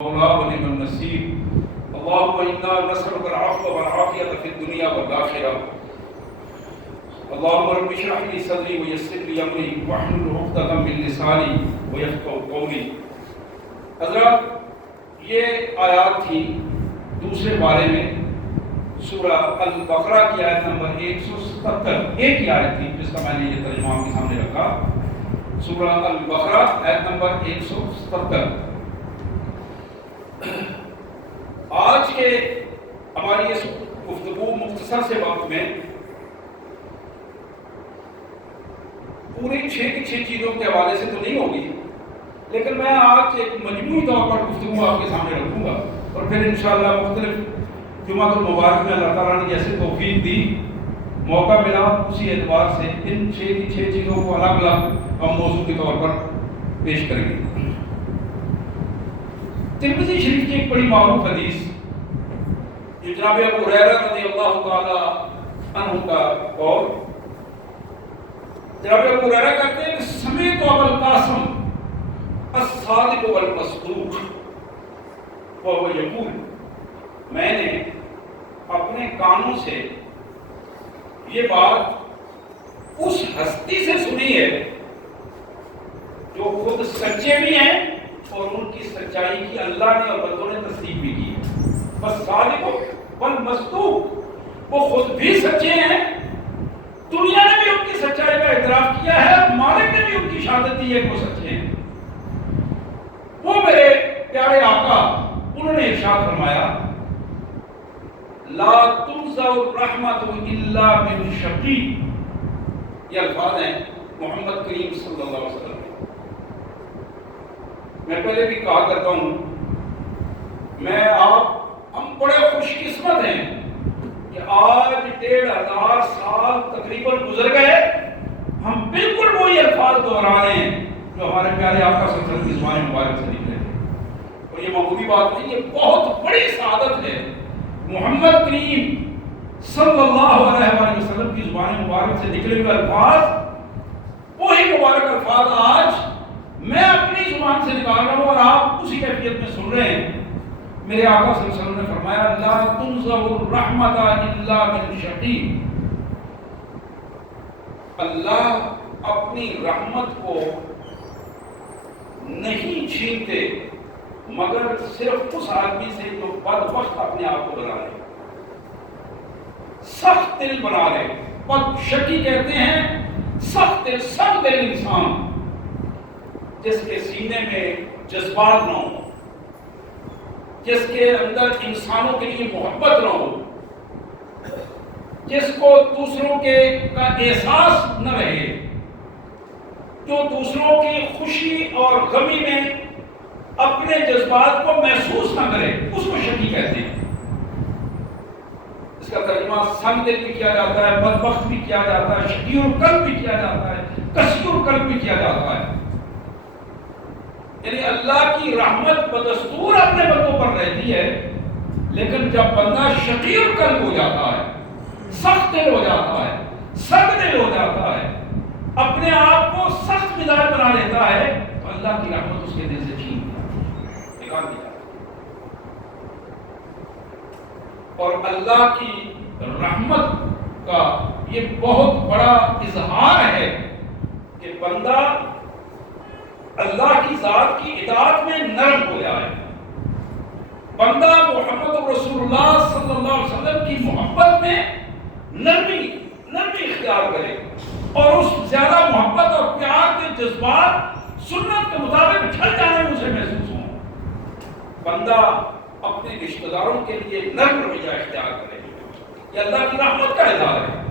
مولا ونعم النصير. اللهم انا نسألك العفو والعافية في الدنيا والآخرة. اللهم رب اشرح لي صدري ويسر لي امري واحلل عقدة من لساني ويفقهوا قولي. حضرات، یہ آیات تھی دوسرے بارے میں سورہ البقرہ کی آیت نمبر 177. ایک ہی آیت تھی جس کا میں نے یہ ترجمہ آپ کے سامنے رکھا. سورہ البقرہ آیت نمبر 177. آج کے ہماری اس گفتگو مختصر سے وقت میں پوری 6 کی 6 چیزوں کے حوالے سے تو نہیں ہوگی، لیکن میں آج ایک مجموعی طور پر گفتگو آپ کے سامنے رکھوں گا، اور پھر انشاءاللہ مختلف جمعۃ المبارک میں اللہ تعالیٰ نے جیسے توفیق دی، موقع ملا، اسی اعتبار سے ان 6 کی 6 چیزوں کو الگ الگ ہم موضوع کے طور پر پیش کریں گے. ترمذی شریف کی ایک بڑی معروف حدیث جو جناب ابو ہریرہ رضی اللہ تعالی عنہ کا قول. جناب ابو ہریرہ کہتے ہیں کہ سمعت ابا القاسم الصادق والمصدوق وهو یقول، میں نے اپنے کانوں سے یہ بات اس ہستی سے سنی ہے جو خود سچے بھی ہیں اور ان کی سچائی کی اللہ نے اور بندوں نے تصدیق بھی کی ہے. بس صادق والمصدوق، وہ خود بھی سچے ہیں، دنیا نے بھی ان کی سچائی کا اعتراف کیا ہے، مالک نے بھی ان کی شہادت دی ہے کہ وہ سچے ہیں. وہ میرے پیارے آقا انہوں نے ارشاد فرمایا، لا تنزع الرحمت الا من شقی. یہ الفاظ ہیں محمد کریم صلی اللہ علیہ وسلم. میں پہلے بھی کہا کرتا ہوں، ہم بڑے خوش قسمت ہیں کہ آج 1500 سال تقریباً گزر گئے، ہم بالکل وہی الفاظ دہرا رہے ہیں جو ہمارے پیارے آقا صلی اللہ علیہ وسلم کی زبان مبارک سے نکلے تھے. اور یہ معمولی بات نہیں، یہ بہت بڑی سعادت ہے. محمد کریم صلی اللہ علیہ وسلم کی زبان مبارک سے نکلے ہوئے الفاظ، وہی مبارک الفاظ آج میں اپنی زبان سے نکال رہا ہوں اور آپ اسی کیفیت میں سن رہے ہیں. میرے آقا صلی اللہ علیہ وسلم نے فرمایا، لا تنزع الرحمت الا من شقی. اللہ اپنی رحمت کو نہیں چھینتے مگر صرف اس آدمی سے جو بدبخت اپنے آپ کو بنا لے، سخت دل بنا لے. بد شقی کہتے ہیں سخت دل انسان جس کے سینے میں جذبات نہ ہو، جس کے اندر انسانوں کے لیے محبت نہ ہو، جس کو دوسروں کے کا احساس نہ رہے، جو دوسروں کی خوشی اور غمی میں اپنے جذبات کو محسوس نہ کرے، اس کو شقی کہتے ہیں. اس کا ترجمہ سنگ دل بھی کیا جاتا ہے، بدبخت بھی کیا جاتا ہے، شقی القلب بھی کیا جاتا ہے، قسی القلب بھی کیا جاتا ہے. یعنی اللہ کی رحمت بدستور اپنے بندوں پر رہتی ہے، لیکن جب بندہ شقی القلب ہو جاتا ہے، سخت دل ہو جاتا ہے، سخت دل ہو جاتا ہے، اپنے آپ کو سخت مزاج بنا لیتا ہے، تو اللہ کی رحمت اس کے دل سے چھین نکال دیا. اور اللہ کی رحمت کا یہ بہت بڑا اظہار ہے کہ بندہ اللہ کی ذات کی اطاعت میں نرم ہو جائے، بندہ محمد رسول اللہ صلی اللہ علیہ وسلم کی محبت میں نرمی اختیار کرے، اور اس زیادہ محبت اور پیار کے جذبات سنت کے مطابق ڈھل جانے میں اسے محسوس ہوں. بندہ اپنے رشتہ داروں کے لیے نرم رویہ اختیار کرے، یہ اللہ کی رحمت کا اظہار ہے.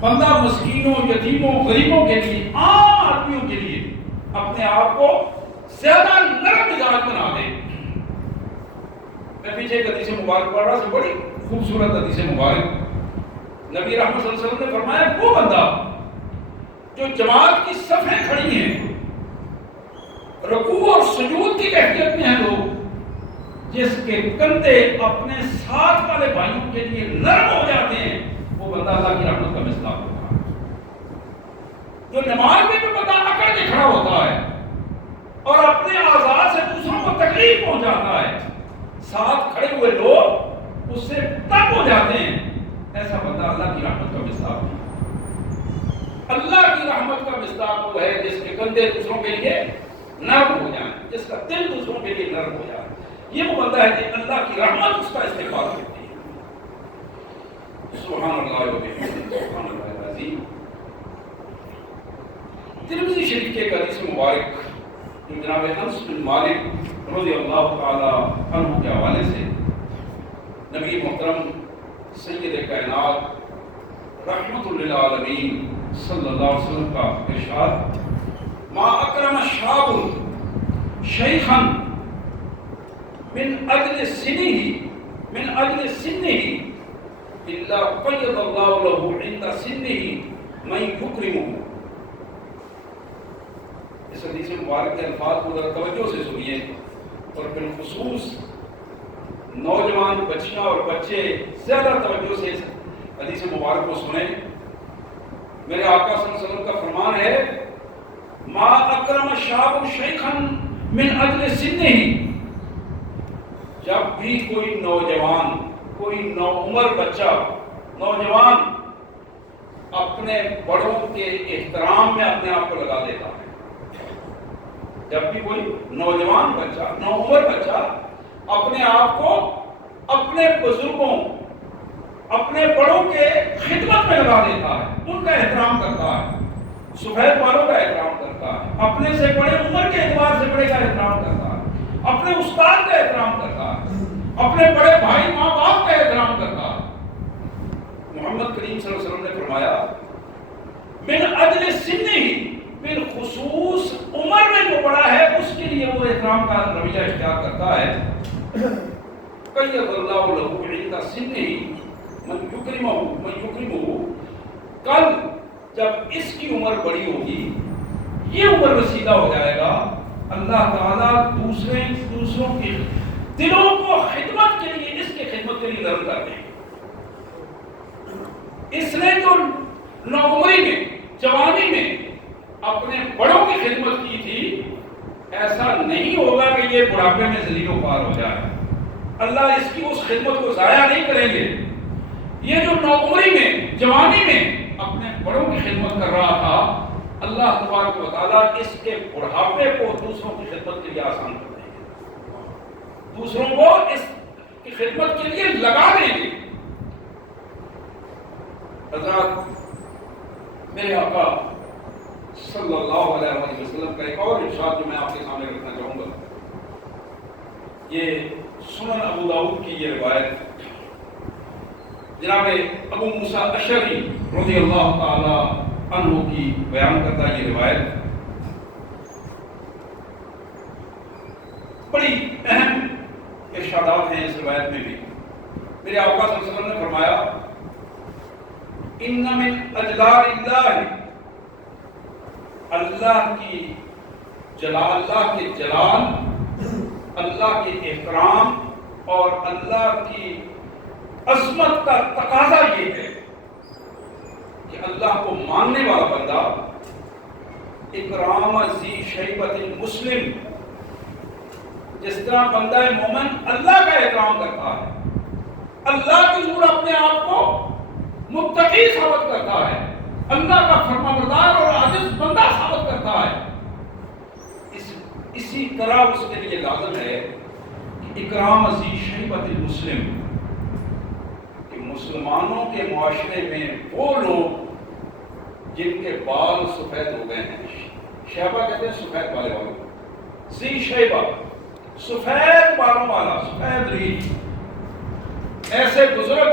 بندہ مسکینوں، یتیموں، غریبوں کے لیے، عام آدمیوں کے لیے اپنے آپ کو زیادہ نرم مزاج بنا دے. میں پیچھے ایک حدیث مبارک پڑھ رہا ہوں، بڑی خوبصورت حدیث مبارک. نبی رحمت صلی اللہ علیہ وسلم نے فرمایا، وہ بندہ جو جماعت کی صفیں کھڑی ہیں، رکوع اور سجود کی کیفیت میں ہیں لوگ، جس کے کندھے اپنے ساتھ والے بھائیوں کے لیے نرم ہو جاتے ہیں، وہ بندہ اللہ کی رحمت کا مصداق ہوتا ہے. جو نماز میں بھی بندہ اکڑ کے کھڑا ہوتا ہے اور اپنے اعضاء سے دوسروں کو تکلیف پہنچاتا ہے، ساتھ کھڑے ہوئے لوگ اس سے تنگ ہو جاتے ہیں، ایسا بندہ اللہ کی رحمت کا مصداق نہیں۔ اللہ کی رحمت کا مصداق وہ ہے جس کے کندھے دوسروں کے لیے نرم ہو جائیں، جس کا دل دوسروں کے لیے نرم ہو جائے، یہ وہ بندہ ہے کہ اللہ کی رحمت اس کا استقبال کرتی ہے۔ سبحان اللہ و بحمدہ، سبحان اللہ العظیم۔ ترمذی شریف کے ایک حدیث مبارک جو جناب انس بن مالک رضی اللہ تعالی عنہ کے حوالے سے نبی محترم سید کائنات رحمت للعالمین صلی اللہ علیہ وسلم کا ارشاد، ما اکرم شاب شیخا من اجل سنہ الا قید اللہ له عند سنہ من یکرمہ۔ اس حدیث مبارک کے الفاظ کو ذرا توجہ سے سنیے، اور بالخصوص نوجوان بچیاں اور بچے زیادہ توجہ سے اس حدیث مبارک کو سنیں۔ میرے آقا صلی اللہ علیہ وسلم کا فرمان ہے، ما اکرم شاب شیخا من اجل سنہ، جب بھی کوئی نوجوان، کوئی نوعمر بچہ، نوجوان اپنے بڑوں کے احترام میں اپنے آپ کو لگا دیتا ہے، جب بھی کوئی نوجوان بچہ، نوعمر بچہ اپنے آپ کو اپنے بزرگوں، اپنے بڑوں کے خدمت میں لگا دیتا ہے، ان کا احترام کرتا ہے، سفید والوں کا احترام کرتا ہے، اپنے سے بڑے عمر کے اعتبار سے بڑے کا احترام کرتا ہے، اپنے استاد کا احترام کرتا ہے، اپنے بڑے بھائی ماں باپ کا احترام کرتا ہے۔ محمد کریم صلی اللہ علیہ وسلم نے فرمایا، من اجل سنہ، بالخصوص عمر میں جو بڑا ہے اس کے لیے وہ احترام کا رویہ اختیار کرتا ہے۔ قید اللہ له عند سنہ من یکرمہ، کل جب اس کی عمر بڑی ہوگی، یہ عمر رسیدہ ہو جائے گا، اللہ تعالیٰ دوسروں کے دلوں کو خدمت کے لیے، اس کے خدمت کے لیے نرم کرتے ہیں۔ اس نے جو نوعمری میں، جوانی میں اپنے بڑوں کی خدمت کی تھی، ایسا نہیں ہوگا کہ یہ بڑھاپے میں ذلیل و خوار ہو جائے، اللہ اس کی اس خدمت کو ضائع نہیں کریں گے۔ یہ جو نوعمری میں، جوانی میں اپنے بڑوں کی خدمت کر رہا تھا، اللہ تبارک و تعالیٰ اس کے بڑھاپے کو دوسروں کی خدمت کے لیے آسان کر دیں گے، دوسروں کو اس کی خدمت کے لیے لگا دیں گے۔ حضرات، میرے آقا صلی اللہ علیہ وسلم کا ایک اور ارشاد جو میں آپ کے سامنے رکھنا چاہوں گا، یہ سنن ابو داؤد کی یہ روایت، جناب ابو موسیٰ اشعری رضی اللہ تعالی عنہ کی بیان کرتا یہ روایت بڑی اہم ارشادات ہیں۔ اس روایت میں بھی میرے آقا صلی اللہ علیہ وسلم نے فرمایا، ان من اجلال اللہ، اللہ کی جلال، اللہ کے جلال، اللہ کے احترام اور اللہ کی عظمت کا تقاضا یہ ہے کہ اللہ کو ماننے والا بندہ اکرام ذی شیبۃ المسلم، جس طرح بندہ مومن اللہ کا احترام کرتا ہے، اللہ کی حضور اپنے آپ کو متقی ثابت کرتا ہے، اللہ کا فرمانبردار اور عاجز بندہ ثابت کرتا ہے، اسی طرح اس کے لیے لازم ہے کہ اکرام ذی شیبۃ المسلم، کہ مسلمانوں کے معاشرے میں وہ لوگ جن کے بال سفید ہو گئے ہیں، شیبہ کہتے ہیں سفید بالوں والوں، ذی شیبہ سفید بالوں والا، سفید ریش، ایسے بزرگ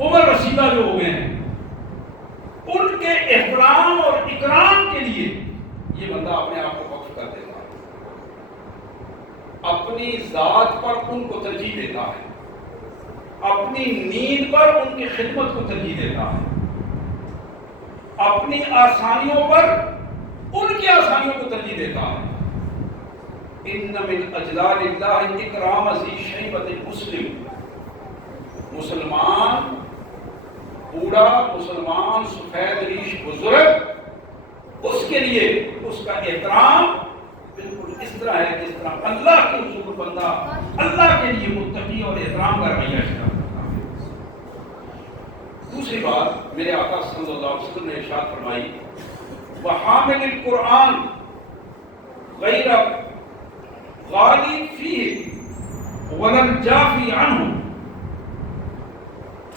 عمر رسیدہ جو ہو گئے ہیں، ان کے احترام اور اکرام کے لیے یہ بندہ اپنے آپ کو وقف کر دیتا ہے، اپنی ذات پر ان کو ترجیح دیتا ہے، اپنی نیند پر ان کی خدمت کو ترجیح دیتا ہے، اپنی آسانیوں پر ان کی آسانیوں کو ترجیح دیتا ہے۔ ان من اجلال اللہ اکرام ذی شیبۃ المسلم، مسلمان بوڑھا، مسلمان سفید ریش بزرگ، اس کے لیے اس کا احترام بالکل اس طرح ہے جس طرح اللہ کے حضور بندہ اللہ کے لیے متقی اور احترام کا رویہ اختیار کرتا ہے۔ دوسری بات میرے آقا صلی اللہ علیہ وسلم نے ارشاد فرمائی وحامل القرآن غیر غالی فیہ ولا الجافی عنہ،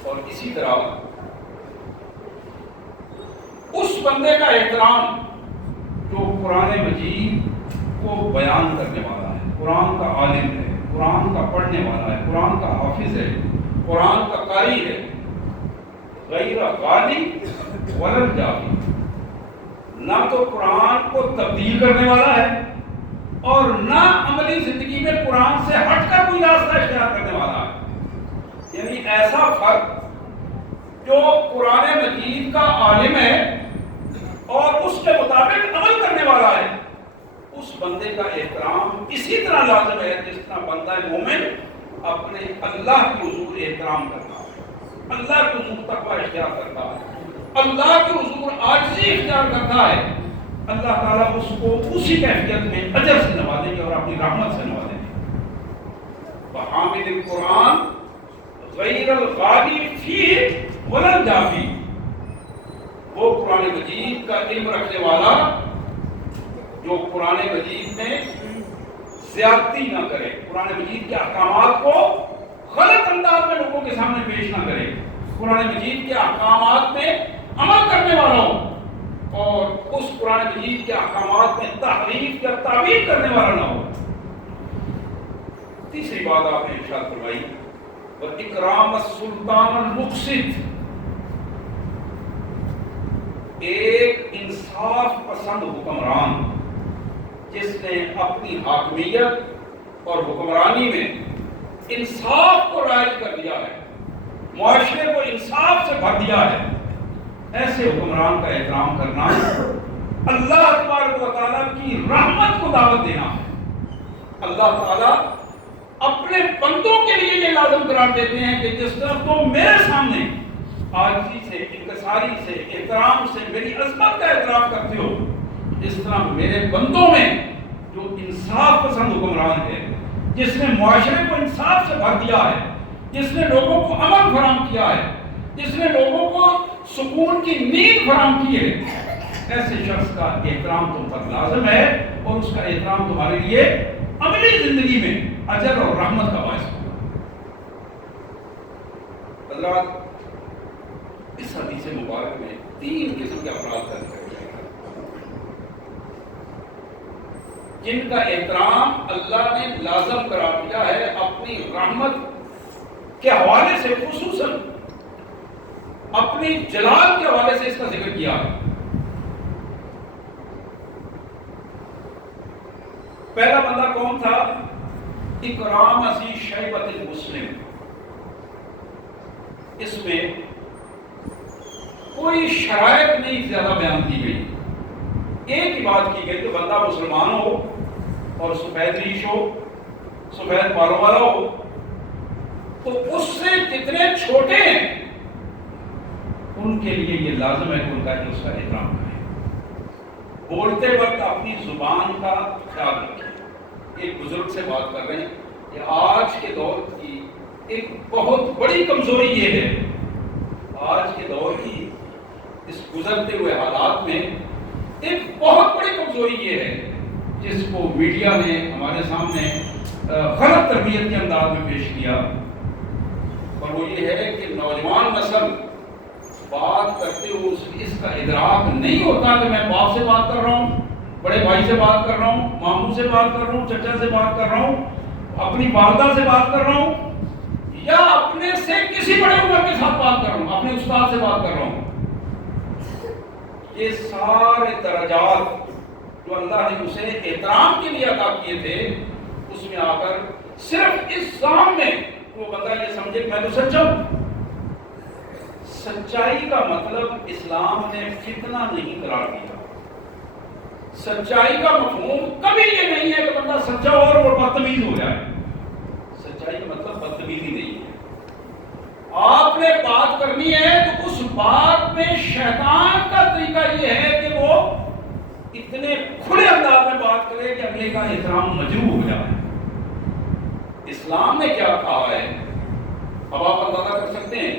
اور اسی طرح اس بندے کا احترام جو قرآن مجید کو بیان کرنے والا ہے، قرآن کا عالم ہے، قرآن کا پڑھنے والا ہے، قرآن کا حافظ ہے، قرآن کا قاری ہے، غیر غالی ولا الجافی، نہ تو قرآن کو تبدیل کرنے والا ہے اور نہ عملی زندگی میں قرآن سے ہٹ کر کوئی راستہ اختیار کرنے والا ہے۔ یعنی ایسا فرد جو قرآن مجید کا عالم ہے اور اس کے مطابق عمل کرنے والا ہے، اس بندے کا احترام اسی طرح لازم ہے جس طرح بندہ مومن اپنے اللہ کے حضور احترام کرتا ہے، اللہ کے حضور تقوی اختیار کرتا ہے، اللہ کے حضور عاجزی اختیار کرتا ہے، اللہ تعالیٰ اس کو اسی کیفیت میں اجر سے نوازیں گے اور اپنی رحمت سے نوازیں گے۔ وحامل القرآن غیر الغالی فیہ ولا الجافی، وہ قرآن مجید کا علم رکھنے والا جو قرآن مجید میں زیادتی نہ کرے، قرآن مجید کے احکامات کو غلط انداز میں لوگوں کے سامنے پیش نہ کرے، قرآن مجید کے احکامات میں عمل کرنے والا ہو اور اس قرآن مجید کے احکامات میں تحریف یا تعویل کرنے والا نہ ہو۔ تیسری بات آپ نے ارشاد فرمائی وَإِكْرَامَ السُّلْطَانَ الْمُقْسِطِ، ایک انصاف پسند حکمران جس نے اپنی حاکمیت اور حکمرانی میں انصاف کو رائج کر دیا ہے، معاشرے کو انصاف سے بھر دیا ہے، ایسے حکمران کا احترام کرنا اللہ تبارک و تعالیٰ کی رحمت کو دعوت دینا ہے۔ اللہ تعالیٰ اپنے بندوں کے لیے یہ لازم قرار دیتے ہیں کہ جس طرح تم میرے سامنے عاجزی سے، انکساری سے، احترام سے میری عظمت کا احترام کرتے ہو، اس طرح میرے بندوں میں جو انصاف پسند حکمران ہے، جس نے معاشرے کو انصاف سے بھر دیا ہے، جس نے لوگوں کو امن فراہم کیا ہے، جس نے لوگوں کو سکون کی نیند فراہم کی ہے، ایسے شخص کا احترام تم پر لازم ہے اور اس کا احترام تمہارے لیے عملی زندگی میں اجر اور رحمت کا باعث ہوگا۔ حضرات، اس حدیث مبارک میں 3 قسم کے افراد کا ذکر کیا ہے جن کا احترام اللہ نے لازم قرار دیا ہے اپنی رحمت کے حوالے سے، خصوصاً اپنی جلال کے حوالے سے اس کا ذکر کیا ہے۔ پہلا بندہ کون تھا؟ اکرام ذی شیبۃ المسلم۔ اس میں کوئی شرائط نہیں زیادہ بیان کی گئی، ایک ہی بات کی گئی کہ بندہ مسلمان ہو اور سفید ریش ہو، سفید بالوں والا ہو، تو اس سے جتنے چھوٹے ہیں ان کے لیے یہ لازم ہے کہ ان کا اس کا احترام کریں، بولتے وقت اپنی زبان کا خیال رکھیں۔ ایک بزرگ سے بات کر رہے ہیں کہ آج کے دور کی ایک بہت بڑی کمزوری یہ ہے، آج کے دور کی اس گزرتے ہوئے حالات میں ایک بہت بڑی کمزوری یہ ہے جس کو میڈیا نے ہمارے سامنے غلط تربیت کے انداز میں پیش کیا، اور وہ یہ ہے کہ نوجوان نسل بات کرتے ہوئے اس کا ادراک نہیں ہوتا کہ میں باپ سے بات کر رہا ہوں، بڑے بھائی سے بات کر رہا ہوں، ماموں سے بات کر رہا ہوں، چچا سے بات کر رہا ہوں، اپنی والدہ سے بات کر رہا ہوں، یا اپنے سے کسی بڑے عمر کے ساتھ بات کر رہا ہوں، اپنے استاد سے بات کر رہا ہوں۔ یہ سارے درجات جو اللہ نے اسے احترام کے لیے عطا کیے تھے، اس میں آ کر صرف اس ذام میں وہ بندہ یہ سمجھے کہ میں تو سچا ہوں۔ سچائی کا مطلب اسلام نے فتنہ نہیں قرار دیا، سچائی کا مفہوم کبھی یہ نہیں ہے کہ بندہ سچا اور وہ بدتمیز ہو جائے، سچائی کا مطلب بدتمیزی نہیں ہے۔ آپ نے بات کرنی ہے تو اس بات میں شیطان کا طریقہ یہ ہے کہ وہ اتنے کھلے انداز میں بات کرے کہ اگلے کا احترام مجروح ہو جائے. اسلام نے کیا کہا ہے اب آپ اندازہ کر سکتے ہیں.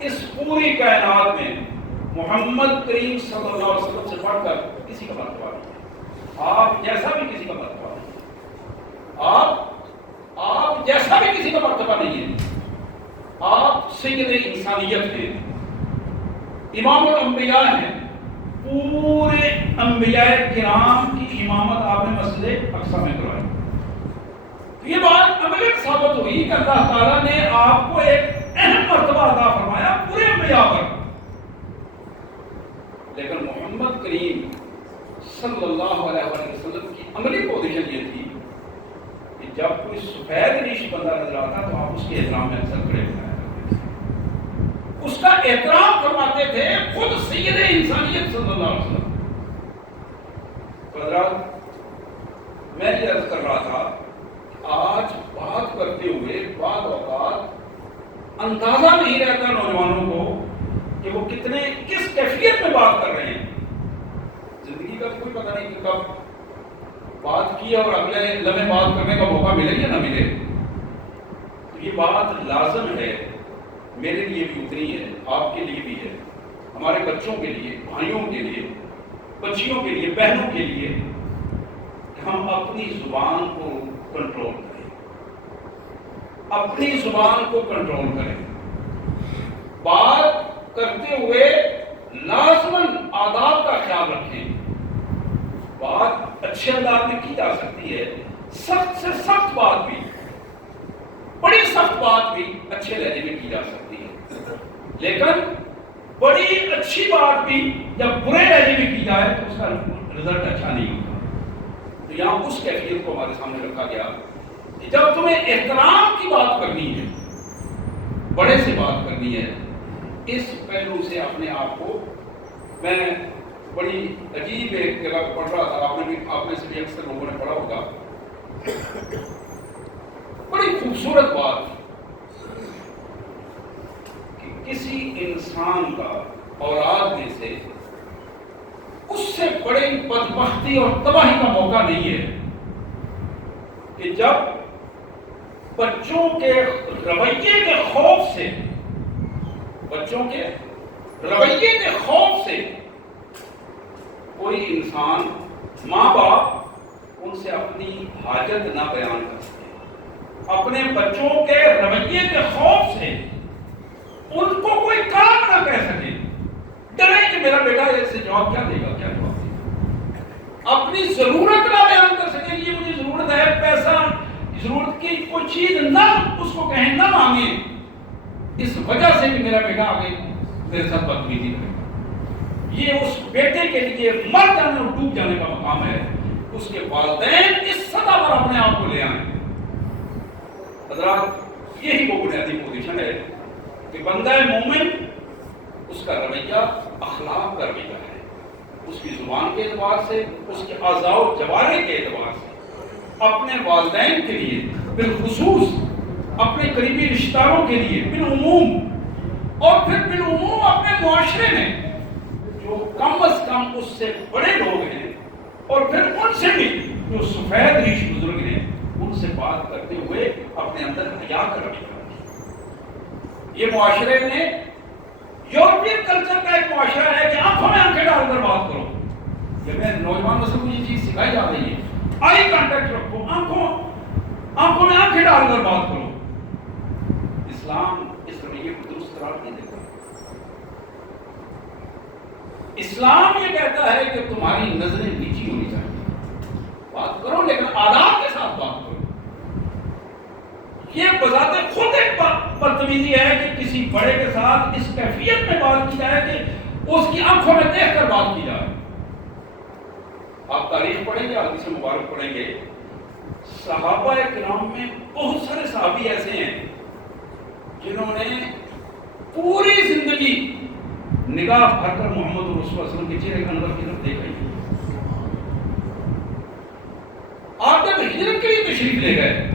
اس پوری کائنات میں محمد کریم صلی اللہ علیہ وسلم سے بڑھ کر کسی کا مرتبہ نہیں ہے. آپ جیسا بھی کسی کا مرتبہ نہیں ہے. آپ جیسا بھی کسی کا مرتبہ نہیں ہے. آپ سید انسانیت ہیں, امام الانبیاء ہیں. پورے انبیاء کرام کی امامت آپ نے مسجد اقصی میں کروائی. یہ بات عملی ثابت ہوئی کہ اللہ تعالیٰ نے آپ کو ایک اہم مرتبہ عطا فرمایا پورے انبیاء پر. لیکن محمد کریم صلی اللہ علیہ وسلم کی عملی پوزیشن یہ تھی کہ جب کوئی سفید ریش بندہ نظر آتا تو آپ اس کے احترام میں اکثر کھڑے ہوتے ہیں, اس کا احترام فرماتے تھے خود سید انسانیت صلی اللہ علیہ وسلم. حضرات میں یہ عرض کر رہا تھا آج بات کرتے ہوئے بعض اوقات اندازہ نہیں رہتا نوجوانوں کو کہ وہ کس کیفیت میں بات کر رہے ہیں. زندگی کا کوئی پتہ نہیں کہ کب بات کی اور اگلے لمحے بات کرنے کا موقع ملے یا نہ ملے. تو یہ بات لازم ہے, میرے لیے بھی اتنی ہے, آپ کے لیے بھی ہے, ہمارے بچوں کے لیے, بھائیوں کے لیے, بچیوں کے لیے, بہنوں کے لیے, کہ ہم اپنی زبان کو کنٹرول کریں, اپنی زبان کو کنٹرول کریں. بات کرتے ہوئے لازماً آداب کا خیال رکھیں. بات اچھے انداز میں کی جا سکتی ہے, سخت سے سخت بات بھی, بڑی سخت بات بھی اچھے لہجے میں کی جا سکتی ہے, لیکن بڑی اچھی بات بھی جب برے لہجے میں کی جائے تو اس کا رزلٹ اچھا نہیں ہوتا. تو یہاں اس کیفیت کو ہمارے سامنے رکھا گیا کہ جب تمہیں احترام کی بات کرنی ہے, بڑے سے بات کرنی ہے, اس پہلو سے اپنے آپ کو, میں بڑی عجیب ایک جگہ پڑھ رہا تھا, آپ میں سے بھی اکثر لوگوں نے پڑھا ہوگا, بڑی خوبصورت بات کہ کسی انسان کا اولاد میں سے اس سے بڑی بدبختی اور تباہی کا موقع نہیں ہے کہ جب بچوں کے رویے کے خوف سے, بچوں کے رویے کے خوف سے کوئی انسان, ماں باپ ان سے اپنی حاجت نہ بیان کر سکے, اپنے بچوں کے رویے کے خوف سے ان کو کوئی کام نہ کہہ سکے, ڈرے کہ میرا بیٹا اس سے جواب کیا دے گا, کیا جواب دے گا, اپنی ضرورت نہ بیان کر سکے, یہ مجھے ضرورت ہے, پیسہ, ضرورت کی کوئی چیز نہ اس کو کہیں, نہ مانگے, اس وجہ سے کہ میرا بیٹا آگے میرے ساتھ بدتمیزی کرے گا. یہ اس بیٹے کے لیے مر جانے اور ڈوب جانے کا مقام ہے. اس کے والدین اس سطح پر اپنے آپ کو لے آئیں. حضرات یہی وہ بنیادی پوزیشن ہے کہ بندہ مومن, اس کا رویہ اخلاق کا رویہ ہے, اس کی زبان کے اعتبار سے, اس کے اعضاء و جوارح کے اعتبار سے, اپنے والدین کے لیے بالخصوص, اپنے قریبی رشتہ داروں کے لیے بالعموم, اور پھر بالعموم اپنے معاشرے میں جو کم از کم اس سے بڑے لوگ ہیں, اور پھر ان سے بھی جو سفید ریش بزرگ ہیں, ان سے بات کرتے ہوئے اپنے اندر حیا کا رویہ. یہ معاشرے میں یورپین کلچر کا ایک معاشرہ ہے کہ آنکھوں میں آنکھیں ڈال کر بات کرو. جب میں نوجوان نسل کو یہ چیز سکھائی جا رہی ہے, آئی کانٹیکٹ رکھو, آنکھوں میں آنکھیں ڈال کر بات کرو. اسلام اس رویے کو درست قرار نہیں دیتا. اسلام یہ کہتا ہے کہ تمہاری نظریں نیچی ہونی چاہیے, بات کرو لیکن آداب کے ساتھ بات کرو. یہ بذات خود ایک بدتمیزی ہے کہ کسی بڑے کے ساتھ اس کیفیت میں بات کی جائے کہ اس کی آنکھوں میں دیکھ کر بات کی جائے. آپ تاریخ پڑھیں گے, حدیث مبارک پڑھیں گے, صحابہ کرام میں بہت سارے صحابی ایسے ہیں جنہوں نے پوری زندگی نگاہ بھر کر محمد رسول اللہ صلی اللہ علیہ وسلم کے چہرے کے اندر کی طرف دیکھ رہی تھی. آپ جب ہجرت کے لیے تشریف لے گئے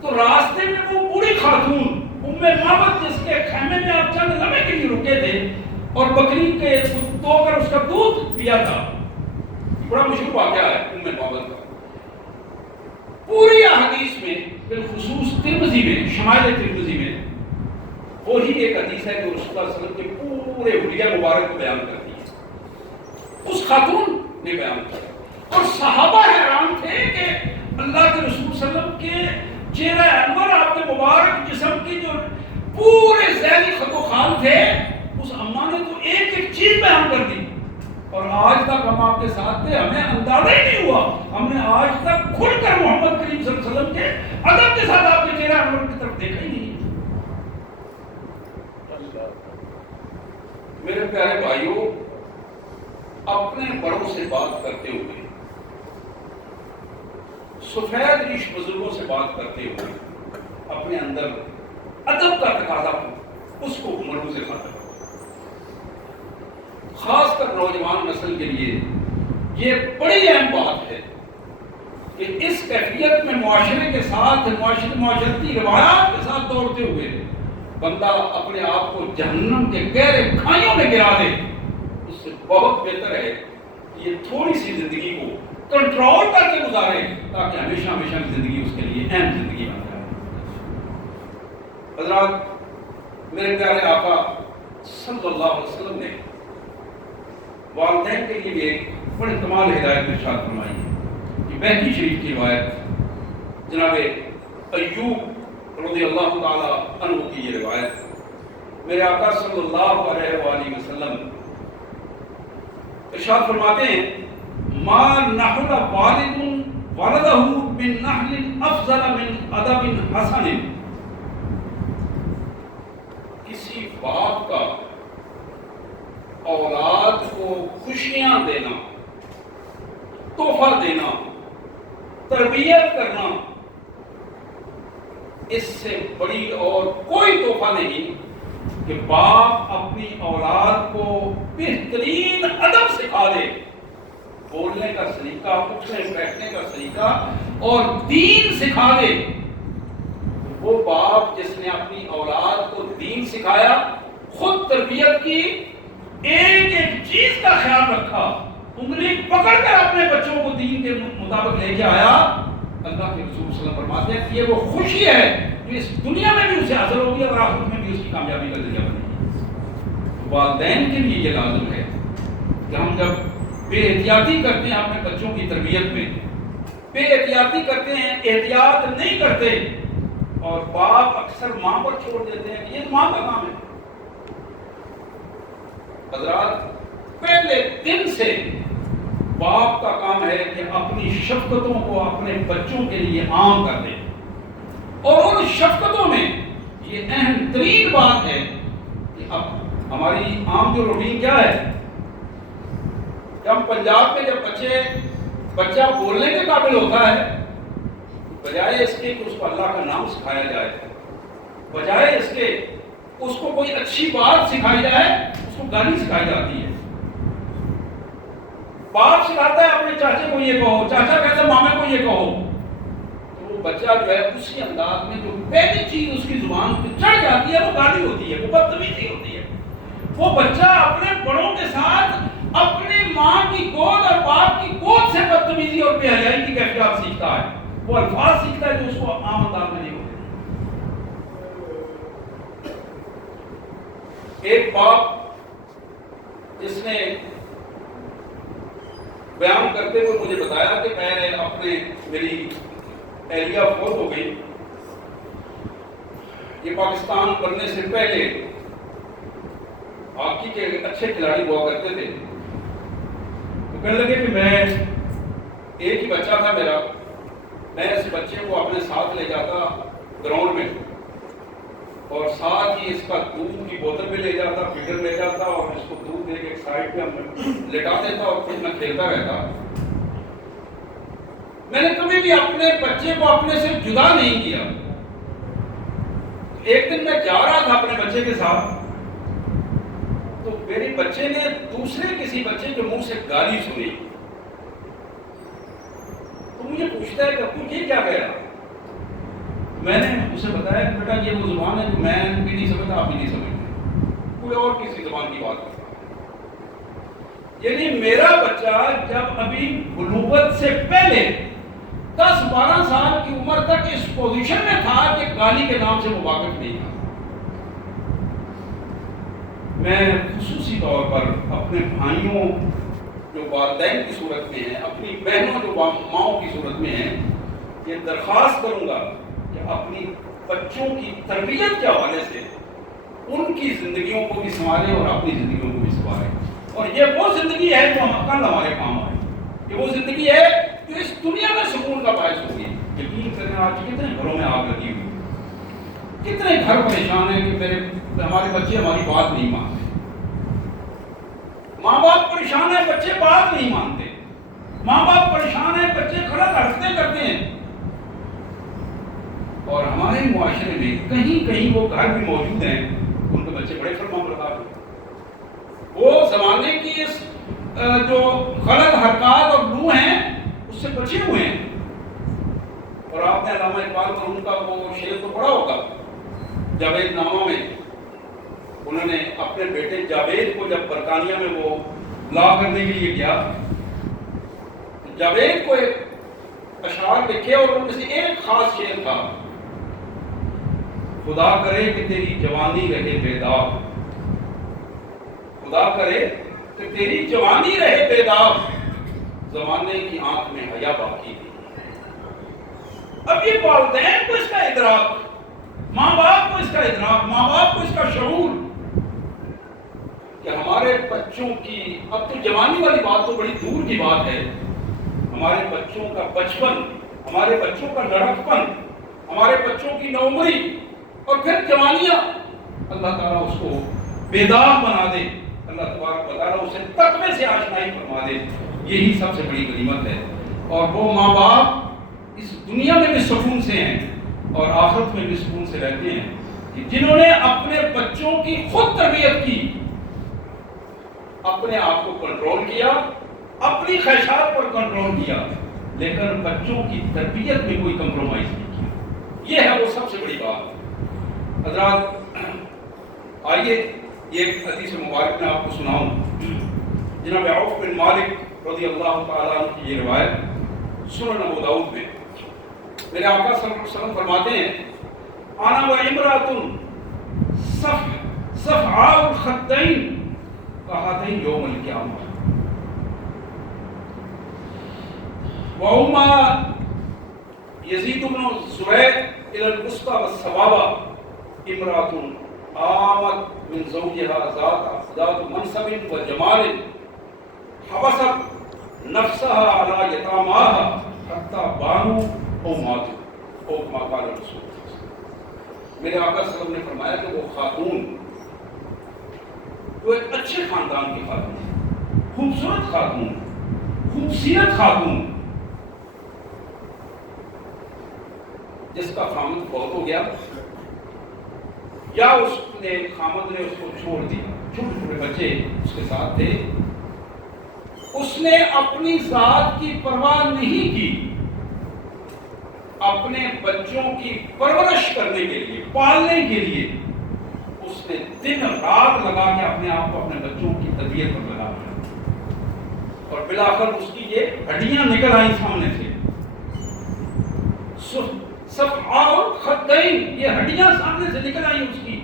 تو راستے میں وہ بوڑھی خاتون ام معبد, جس کے خیمے میں آپ چند لمحے کے لیے رکے تھے اور بکری کے دو کر اس کا دودھ پیا تھا, بڑا مشہور واقعہ ہے ام بابل کا. پوری حدیث میں بالخصوص ترمذی میں، شمائل ترمذی میں وہی ایک حدیث ہے جو رسول اللہ صلی اللہ علیہ وسلم کے پورے حلیہ مبارک کو بیان کرتی ہے. اس خاتون نے بیان کیا اور صحابہ حیران تھے کہ اللہ کے رسول صلی اللہ علیہ وسلم کے چہرہ انور، آپ کے مبارک جسم کی جو پورے ذہنی خط و خال تھے، اس اماں نے تو ایک ایک چیز بیان کر دی. اور آج تک ہم آپ کے ساتھ تھے، ہمیں اندازہ ہی نہیں ہوا، ہم نے آج تک کھل کر محمد کریم صلی اللہ علیہ وسلم کے ادب کے ساتھ آپ کے چہرہ انور کی طرف دیکھا ہی نہیں. میرے پیارے بھائیوں، اپنے بڑوں سے بات کرتے ہوئے، سفید ریش بزرگوں سے بات کرتے ہوئے، اپنے اندر ادب کا تقاضا اس کو ملحوظ خاطر، خاص کر نوجوان نسل کے لیے یہ بڑی اہم بات ہے کہ اس کیفیت میں معاشرے کے ساتھ، معاشرتی روایات کے ساتھ دوڑتے ہوئے بندہ اپنے آپ کو جہنم کے گہرے کھائیوں میں گرا دے. اس سے بہت بہتر ہے کہ یہ تھوڑی سی زندگی کو کنٹرول کر کے گزارے تاکہ ہمیشہ ہمیشہ کی زندگی اس کے لیے اہم زندگی بن جائے. حضرات، میرے پیارے آقا صلی اللہ علیہ وسلم نے والدین کے لیے بھی ایک بڑے کمال ہدایت ارشاد فرمائی ہے. یہ بہقی شریف کی روایت، جناب ایوب رضی اللہ تعالی عنہ کی یہ روایت، میرے آقا صلی اللہ علیہ وآلہ وسلم ارشاد فرماتے ہیں: ما نحل والد ولدہ من نحل افضل من ادب حسن. کسی باپ کا اولاد کو خوشیاں دینا، تحفہ دینا، تربیت کرنا، اس سے بڑی اور کوئی تحفہ نہیں کہ باپ اپنی اولاد کو بہترین ادب سکھا دے، بولنے کا سلیقہ، اٹھنے بیٹھنے کا سلیقہ اور دین سکھا دے. وہ باپ جس نے اپنی اولاد کو دین سکھایا، خود تربیت کی، ایک ایک چیز کا خیال رکھا، انگلی پکڑ کر اپنے بچوں کو دین کے مطابق لے کے آیا، اللہ کے رسول صلی اللہ علیہ وسلم فرماتے ہیں کہ یہ وہ خوشی ہے جو اس دنیا میں بھی اسے حاصل ہوگی اور آخرت میں بھی اس کی کامیابی کا ذریعہ بنے گی. والدین کے لیے یہ لازم ہے کہ ہم جب بے احتیاطی کرتے ہیں اپنے بچوں کی تربیت میں، بے احتیاطی کرتے ہیں، احتیاط نہیں کرتے، اور باپ اکثر ماں پر چھوڑ دیتے ہیں کہ یہ ماں کا کام ہے. حضرات، پہلے دن سے باپ کا کام ہے کہ اپنی شفقتوں کو اپنے بچوں کے لیے عام کر دے، اور ان شفقتوں میں یہ اہم ترین بات ہے کہ اب ہماری عام جو روٹین کیا ہے کہ ہم پنجاب میں جب بچہ بولنے کے قابل ہوتا ہے، بجائے اس کے کہ اس کو اللہ کا نام سکھایا جائے، بجائے اس کے اس کو کوئی اچھی بات سکھائی جائے، اس کو گالی سکھائی جاتی ہے. باپ سکھاتا ہے اپنے چاچے کو یہ کہو، چاچا کہتا ہے مامے کو یہ کہو، تو وہ بچہ جو ہے اسی انداز میں جو پہلی چیز اس کی زبان پہ چڑھ جاتی ہے وہ گالی ہوتی ہے، وہ بدتمیزی ہوتی ہے. وہ بچہ اپنے بڑوں کے ساتھ اپنی ماں کی گود اور باپ کی گود سے بدتمیزی اور بے حیائی کی کیفیات سیکھتا ہے، وہ الفاظ سیکھتا ہے جو اس کو عام انداز میں نہیں ہوتے. ایک باپ جس نے بیان کرتے ہوئے مجھے بتایا کہ میں نے میری اہلیہ فوت ہو گئی، یہ پاکستان بننے سے پہلے ہاکی کے اچھے کھلاڑی ہوا کرتے تھے. تو کہنے لگے کہ میں ایک ہی بچہ تھا میرا، میں اس بچے کو اپنے ساتھ لے جاتا گراؤنڈ میں، اور ساتھ ہی اس کا دودھ کی بوتل بھی لے جاتا، فیڈر لے جاتا، اور اس کو دودھ دے کے ایک سائڈ پہ لٹا دیتا اور خود میں کھیلتا رہتا. میں نے کبھی بھی اپنے بچے کو اپنے سے جدا نہیں کیا. ایک دن میں جا رہا تھا اپنے بچے کے ساتھ، تو میرے بچے نے دوسرے کسی بچے کے منہ سے گالی سنی، تو مجھے پوچھتا ہے کہ ابو یہ کیا کہہ رہا؟ میں نے اسے بتایا کہ بیٹا یہ وہ زبان ہے جو میں بھی نہیں سمجھتا، آپ بھی نہیں سمجھتے، کوئی اور کسی زبان کی بات کرتا. یعنی میرا بچہ جب ابھی بلوغت سے پہلے 10-12 سال کی عمر تک اس پوزیشن میں تھا کہ گالی کے نام سے وہ واقف نہیں تھا. میں خصوصی طور پر اپنے بھائیوں جو والدین کی صورت میں ہیں، اپنی بہنوں جو ماؤں کی صورت میں ہیں، یہ درخواست کروں گا کہ اپنی بچوں کی تربیت کے حوالے سے ان کی زندگیوں کو بھی سنواریں اور اپنی زندگیوں کو بھی سنواریں. اور یہ وہ زندگی ہے جو کل ہمارے کام آئے. یہ وہ زندگی ہے جو اس دنیا میں سکون کا باعث ہوگی. یقین کریں آج کتنے گھروں میں آگ لگی ہوئی، کتنے گھر پریشان ہیں کہ ہمارے بچے ہماری بات نہیں مانتے. ماں باپ پریشان ہیں، بچے بات نہیں مانتے. ماں باپ پریشان ہیں، بچے غلط حرکتیں کرتے ہیں. اور ہمارے معاشرے میں کہیں کہیں وہ گھر بھی موجود ہیں ان کے بچے بڑے فرمانبردار ہیں. وہ زمانے کی اس جو غلط حرکات اور لو ہیں اس سے بچے ہوئے ہیں. اور آپ نے علامہ اقبال مرحوم کا وہ شعر تو پڑھا ہوگا جاوید نامہ میں. انہوں نے اپنے بیٹے جاوید کو جب برطانیہ میں وہ لا کرنے کے لیے گیا، جاوید کو ایک اشعار لکھے اور ان میں سے ایک خاص شعر تھا: خدا کرے کہ تیری جوانی رہے بیدار، خدا کرے کہ تیری جوانی رہے بیدار، زمانے کی آنکھ میں حیا باقی نہیں. اب یہ والدین کو اس کا ادراک، ماں باپ کو اس کا ادراک، ماں باپ کو اس کا شعور کہ ہمارے بچوں کی، اب تو جوانی والی بات تو بڑی دور کی بات ہے، ہمارے بچوں کا بچپن، ہمارے بچوں کا لڑکپن، ہمارے بچوں کی نوعمری اور پھر جوانیاں، اللہ تعالیٰ اس کو بیدار بنا دے، اللہ تبارک و تعالیٰ اسے تقوی سے آشنائی فرما دے. یہی سب سے بڑی غنیمت ہے. اور وہ ماں باپ اس دنیا میں بھی سکون سے ہیں اور آخرت میں بھی سکون سے رہتے ہیں کہ جنہوں نے اپنے بچوں کی خود تربیت کی، اپنے آپ کو کنٹرول کیا، اپنی خواہشات پر کنٹرول کیا، لیکن بچوں کی تربیت میں کوئی کمپرومائز نہیں کیا. یہ ہے وہ سب سے بڑی بات. حضرات آئیے یہ حدیث مبارک میں آپ کو سناؤں. جناب عوف بن مالک رضی اللہ تعالیٰ عنہ کی یہ روایت سنن ابو داؤد میں. میرے آقا صلی اللہ علیہ وسلم فرماتے ہیں: انا و امرأۃ صفعاء الخدین کہاتین یوم القیامہ وہما یزید بن زریع الى الوسطى والصبابہ امرأۃ آمت من زوجها ذات منصب وجمال حبست نفسها على یتاماها حتى بانوا او ماتوا او کما قال رسول اللہ. میرے آقا صلی اللہ علیہ وسلم نے فرمایا کہ وہ خاتون، وہ ایک اچھے خاندان کی خاتون، خوبصورت خاتون، خوبصورت خاتون، جس کا خامد فوت ہو گیا یا اس نے خامد نے اس کو چھوڑ دیا، چھوٹے چھوٹے بچے اس کے ساتھ تھے، اس نے اپنی ذات کی پرواہ نہیں کی، اپنے بچوں کی پرورش کرنے کے لیے، پالنے کے لیے اس نے دن رات لگا کے اپنے آپ کو اپنے بچوں کی تربیت پر لگا دیا. اور بلاخر اس کی یہ ہڈیاں نکل آئیں سامنے سے، صفعاء الخدین، یہ ہڈیاں سامنے سے نکل آئیں اس کی،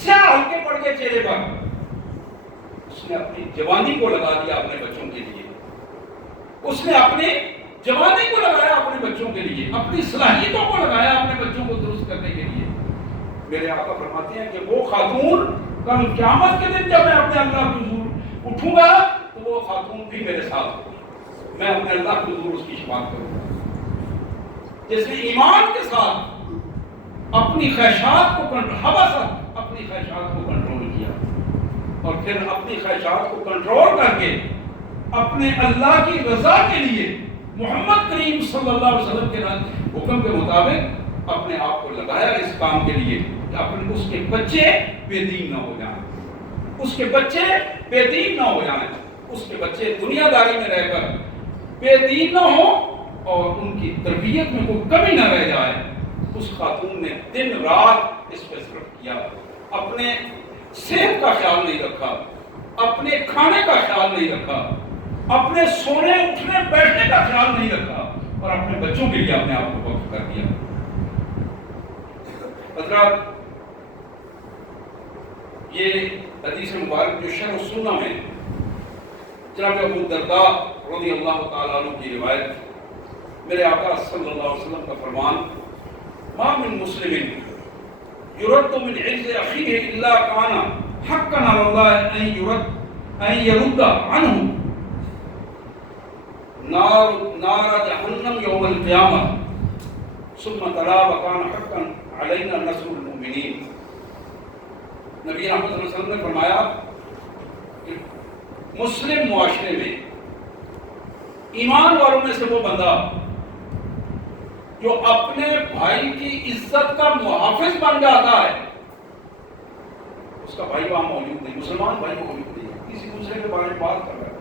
سیاہ ہلکے پڑ گئے چہرے پر. اس نے اپنی جوانی کو لگا دیا اپنے بچوں کے لیے، اس نے اپنے جوانی کو لگایا اپنے بچوں کے لیے، اپنی صلاحیتوں کو لگایا اپنے بچوں کو درست کرنے کے لیے. میرے آقا فرماتے ہیں کہ وہ خاتون کل قیامت کے دن جب میں اپنے اللہ کے حضور اٹھوں گا تو وہ خاتون بھی میرے ساتھ ہوگی، میں اپنے اللہ کے حضور اس کی شفاعت کروں گا. جس نے ایمان کے ساتھ اپنی خواہشات کو اپنی خواہشات کو کنٹرول کیا اور پھر اپنی خواہشات کو کنٹرول کر کے اپنے اللہ کی رضا کے لیے محمد کریم صلی اللہ علیہ وسلم کے حکم کے مطابق اپنے آپ کو لگایا اس کام کے لیے کہ اپنے اس کے بچے بے دین نہ ہو جائیں، اس کے بچے بے دین نہ ہو جائیں، اس کے بچے دنیا داری میں رہ کر بے دین نہ ہوں اور ان کی تربیت میں کوئی کمی نہ رہ جائے. اس خاتون نے دن رات اس پہ صرف کیا، اپنے صحت کا خیال نہیں رکھا، اپنے کھانے کا خیال نہیں رکھا، اپنے سونے اٹھنے بیٹھنے کا خیال نہیں رکھا، اور اپنے بچوں کے لیے اپنے آپ کو وقف کر دیا۔ حضرات، یہ حدیث مبارک جو شرح السنہ میں جناب ابو الدرداء رضی اللہ تعالیٰ عنہ کی روایت، میرے آقا صلی اللہ علیہ وسلم کا فرمان، ما من مسلم یرد من عرض اخیہ الا کان حقا علی اللہ ان یرد عنہ نار جہنم یوم القیامہ ثم تلا وکان حقا علینا نصر المؤمنین۔ نبی رحمت صلی اللہ علیہ وسلم نے فرمایا کہ مسلم معاشرے میں ایمان والوں میں سے وہ بندہ جو اپنے بھائی کی عزت کا محافظ بن جاتا ہے، اس کا بھائی وہاں موجود نہیں، مسلمان بھائی موجود نہیں، کسی دوسرے کے بارے میں بات کر رہا ہے،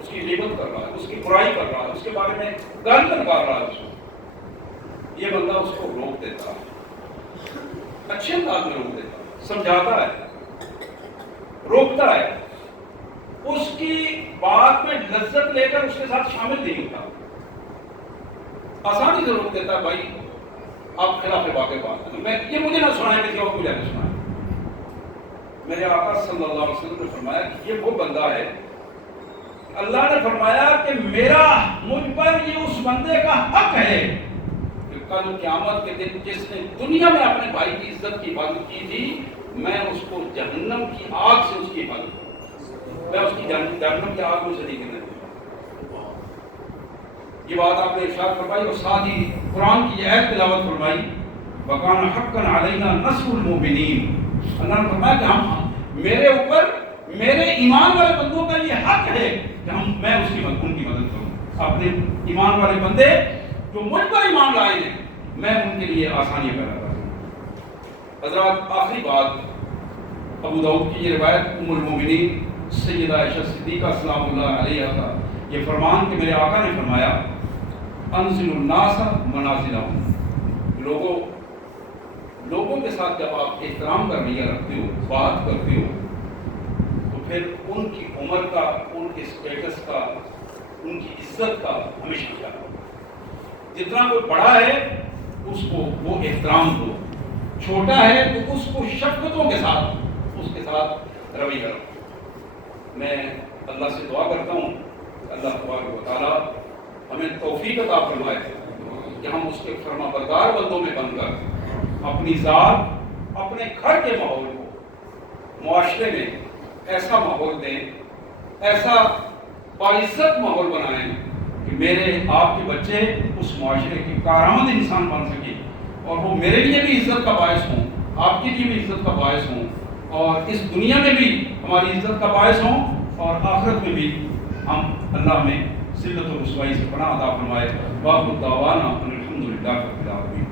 اس کی غیبت کر رہا ہے، اس کی برائی کر رہا ہے، اس کے بارے میں گند نکال رہا ہے، اس کو، یہ بندہ اس کو روک دیتا ہے، اچھے انداز میں روک دیتا ہے، سمجھاتا ہے، روکتا ہے، اس کی بات میں لذت لے کر اس کے ساتھ شامل نہیں ہوتا، آسانی سے روک دیتا ہے، بھائی آپ خلاف واقع بات ہے، یہ مجھے نہ سنائیں، کسی اور کو جا کے سنائیں۔ میرے آقا صلی اللہ علیہ وسلم نے فرمایا کہ یہ وہ بندہ ہے، اللہ نے فرمایا کہ میرا مجھ پر یہ اس بندے کا حق ہے کہ کل قیامت کے دن جس نے دنیا میں اپنے بھائی کی عزت کی حفاظت کی تھی، میں اس کو جہنم کی آگ سے اس کی حفاظت کروں، میں اس کی جہنم کی آگ میں سے نہیں کرنے دوں۔ یہ بات آپ نے ارشاد فرمائی، اور ساتھ ہی قرآن کی یہ آیت تلاوت فرمائی، وَكَانَ حَقًّا عَلَيْنَا نَصْرُ الْمُؤْمِنِينَ۔ اللہ نے فرمایا کہ میرے اوپر میرے ایمان والے بندوں کا یہ حق ہے کہ میں اس کی ان کی مدد کروں، اپنے ایمان والے بندے جو مجھ پر ایمان لائے ہیں، میں ان کے لیے آسانیاں پیدا کروں۔ حضرات، آخری بات، ابو داؤد کی یہ روایت ام المومنین سیدہ عائشہ صدیقہ سلام اللہ علیہا کا یہ فرمان کہ میرے آقا نے فرمایا، انزل الناس منازلہم، لوگوں کے ساتھ جب آپ احترام کا رویہ رکھتے ہو، بات کرتے ہو، تو پھر ان کی عمر کا، ان کے اسٹیٹس کا، ان کی عزت کا ہمیشہ خیال رکھو۔ جتنا کوئی بڑا ہے اس کو وہ احترام دو، چھوٹا ہے تو اس کو شفقتوں کے ساتھ اس کے ساتھ رویہ رکھو۔ میں اللہ سے دعا کرتا ہوں کہ اللہ تبارک و تعالیٰ ہمیں توفیق عطا فرمائے کہ ہم اس کے فرما بردار بندوں میں بن کر اپنی ذات، اپنے گھر کے ماحول کو، معاشرے میں ایسا ماحول دیں، ایسا باعزت ماحول بنائیں کہ میرے آپ کے بچے اس معاشرے کی کارآمد انسان بن سکے، اور وہ میرے لیے بھی عزت کا باعث ہوں، آپ کے لیے بھی عزت کا باعث ہوں، اور اس دنیا میں بھی ہماری عزت کا باعث ہوں، اور آخرت میں بھی ہم اللہ میں ذلت و رسوائی سے پناہ عطا فرمائے۔ وآخر دعوانا ان الحمد للہ رب العالمین۔